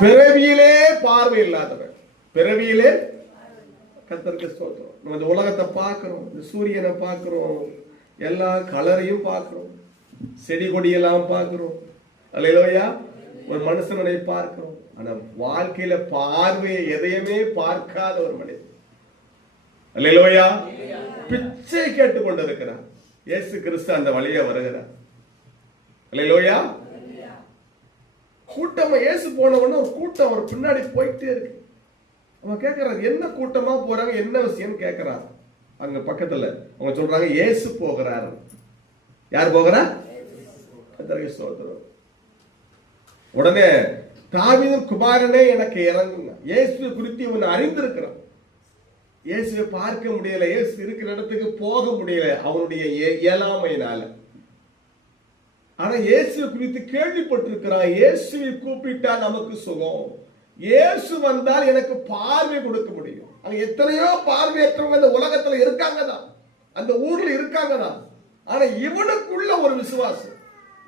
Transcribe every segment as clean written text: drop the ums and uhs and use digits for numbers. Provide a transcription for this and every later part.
பிறவியிலே பார்வை இல்லாதவன். பிறவியிலே கர்த்தருக்கு ஸ்தோத்திரம். நம்ம இந்த உலகத்தை பார்க்கிறோம், இந்த சூரியனை பார்க்கிறோம், எல்லா கலரையும் பார்க்கிறோம், செடி கொடியெல்லாம் பார்க்கிறோம். அல்லேலூயா. ஒரு மனுஷனை பார்க்கிறோம். ஆனா வாழ்க்கையில பார்வையை எதையுமே பார்க்காத ஒரு மனிதன். அல்லேலூயா. பிச்சை கேட்டுக் கொண்டிருக்கிறார். இயேசு கிறிஸ்து அந்த வழியா வருகிறார். அல்லேலூயா. கூட்டம் இயேசு போனவொன்னு ஒரு கூட்டம் அவர் பின்னாடி போயிட்டே இருக்கு. அவன் கேட்கிறார், என்ன கூட்டமா போறாங்க, என்ன விஷயம் கேட்கிறார். அங்க பக்கத்துல அவங்க சொல்றாங்க, இயேசு போகிறார். யார் போகிறா? உடனே தாவீதின் குமாரனே எனக்கு இறங்குங்க. இயேசு குறித்து இவன் அறிந்திருக்கிறான். இயேசுவை பார்க்க முடியல, இயேசு இருக்கிற இடத்துக்கு போக முடியல அவனுடைய இயலாமையினால. ஆனா இயேசு குறித்து கேள்விப்பட்டிருக்கிறான். இயேசுவை கூப்பிட்டா நமக்கு சுகம். இயேசு வந்தால் எனக்கு பார்வை கொடுக்க முடியும். அங்க எத்தனையோ பார்வையற்றவங்க இந்த உலகத்துல இருக்காங்க தான், அந்த ஊர்ல இருக்காங்க தான். ஆனா இவனுக்குள்ள ஒரு விசுவாசம்.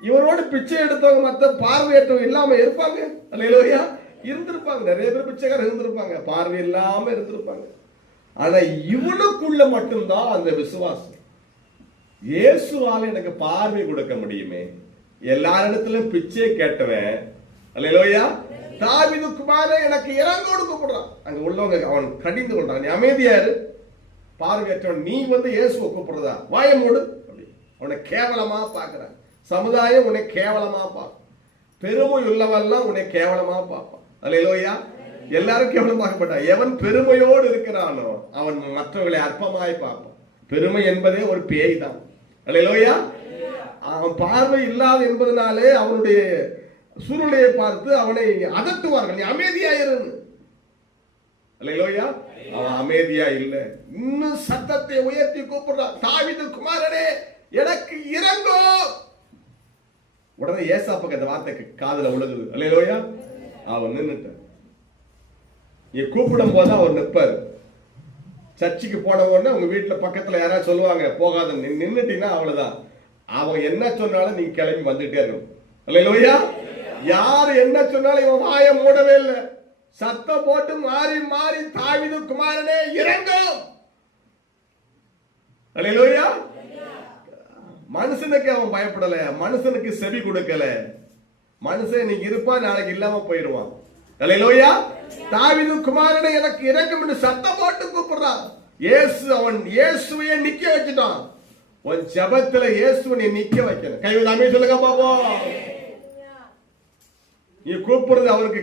இவனோடு பிச்சை எடுத்தவங்க மற்ற பார்வையற்றவங்க இல்லாம இருப்பாங்க. அல்லேலூயா. இருந்திருப்பாங்க, நிறைய பேர் பிச்சைக்காரர் இருந்திருப்பாங்க, பார்வை இல்லாம இருந்திருப்பாங்க. ஆனா இவனுக்குள்ள மட்டும்தான் அந்த விசுவாசம். இயேசுவால எனக்கு பார்வை கொடுக்க முடியுமே. எல்லாரிடத்திலும் பிச்சை கேட்டவன், அல்லேலூயா, தாவீது குமாரனே எனக்கு இறங்கோடு கூப்பிடுறான். அங்க உள்ளவங்க அவன் கடிந்து கொண்டான். நீ அமைதியாரு, பார்வையற்றவன், நீ இயேசுவை கூப்பிடுறதா? வாய மூடு. அப்படி அவனை கேவலமா பார்க்கிறான். சமுதாயம் உன்னை கேவலமா பார்ப்பான். பெருமை உள்ளவெல்லாம் உன்னை கேவலமா பார்ப்பான். அல்லேலூயா. எல்லாரும் கேவலம் பார்க்க மாட்டான். எவன் பெருமையோடு இருக்கிறானோ அவன் மற்றவர்களை அற்பமாய் பார்ப்பான். பெருமை என்பதே ஒரு பேய் தான். அல்லேலூயா. அவன் பார்வை இல்லாத என்பதனாலே அவனுடைய சூழ்நிலையை பார்த்து அவனை அதட்டுவார்கள். நீ அமைதியாயிரு. அல்லேலூயா. அவன் அமைதியா இல்ல, இன்னும் சத்தத்தை உயர்த்தி கூப்பிடுறான், தாவீது குமாரனே எனக்கு இறங்கோ. உடனே ஏசாப்புக்கு அந்த வார்த்தைக்கு காதுல விழுகுது. அல்லேலூயா. அவன் நின்னுட்டான். நீ கூப்பிடும் போது அவர் நிற்பாரு. சர்ச்சுக்கு போன உடனே உங்க வீட்டுல பக்கத்துல யாராவது சொல்லுவாங்க, போகாத, நின்னுட்டீங்கன்னா அவ்வளவுதான். அவன் என்ன சொன்னாலும் நீ கிளம்பி வந்துட்டே இருக்கும். அல்லேலூயா. யாரு என்ன சொன்னாலும் இவன் வாய மூடவே இல்லை. சத்தம் போட்டு மாறி மாறி தாவீது குமாரனே இறங்கும். அல்லேலூயா. மனுஷனுக்கு அவன் பயப்படல, மனுஷனுக்கு செவி கொடுக்கல. மனுஷன் இன்னைக்கு இருப்பான், நாளைக்கு இல்லாம போயிடுவான். அல்லேலூயா. தாவீது குமாரனே எனக்கு இறங்கும் என்று சத்தம் போட்டு கூப்பிடுறான். இயேசு அவன் இயேசுவையே நிக்க வச்சுட்டான். உன் ஜெபத்துல இயேசுவை நிக்க வைக்கணும். கைவிடாமே சொல்லுங்க பாப்போம். நீ கூப்பிடுறது அவருக்கு